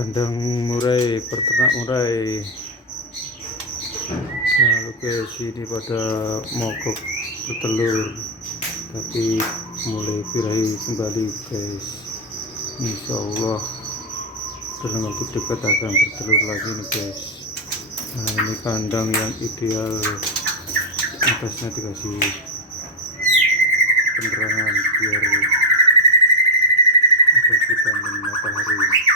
kandang murai, peternak murai. Nah guys, ini pada mogok bertelur, tapi mulai birahi kembali guys. Insya Allah dalam waktu dekat akan bertelur lagi nih guys. Nah ini kandang yang ideal, atasnya dikasih penerangan biar ada vitamin matahari.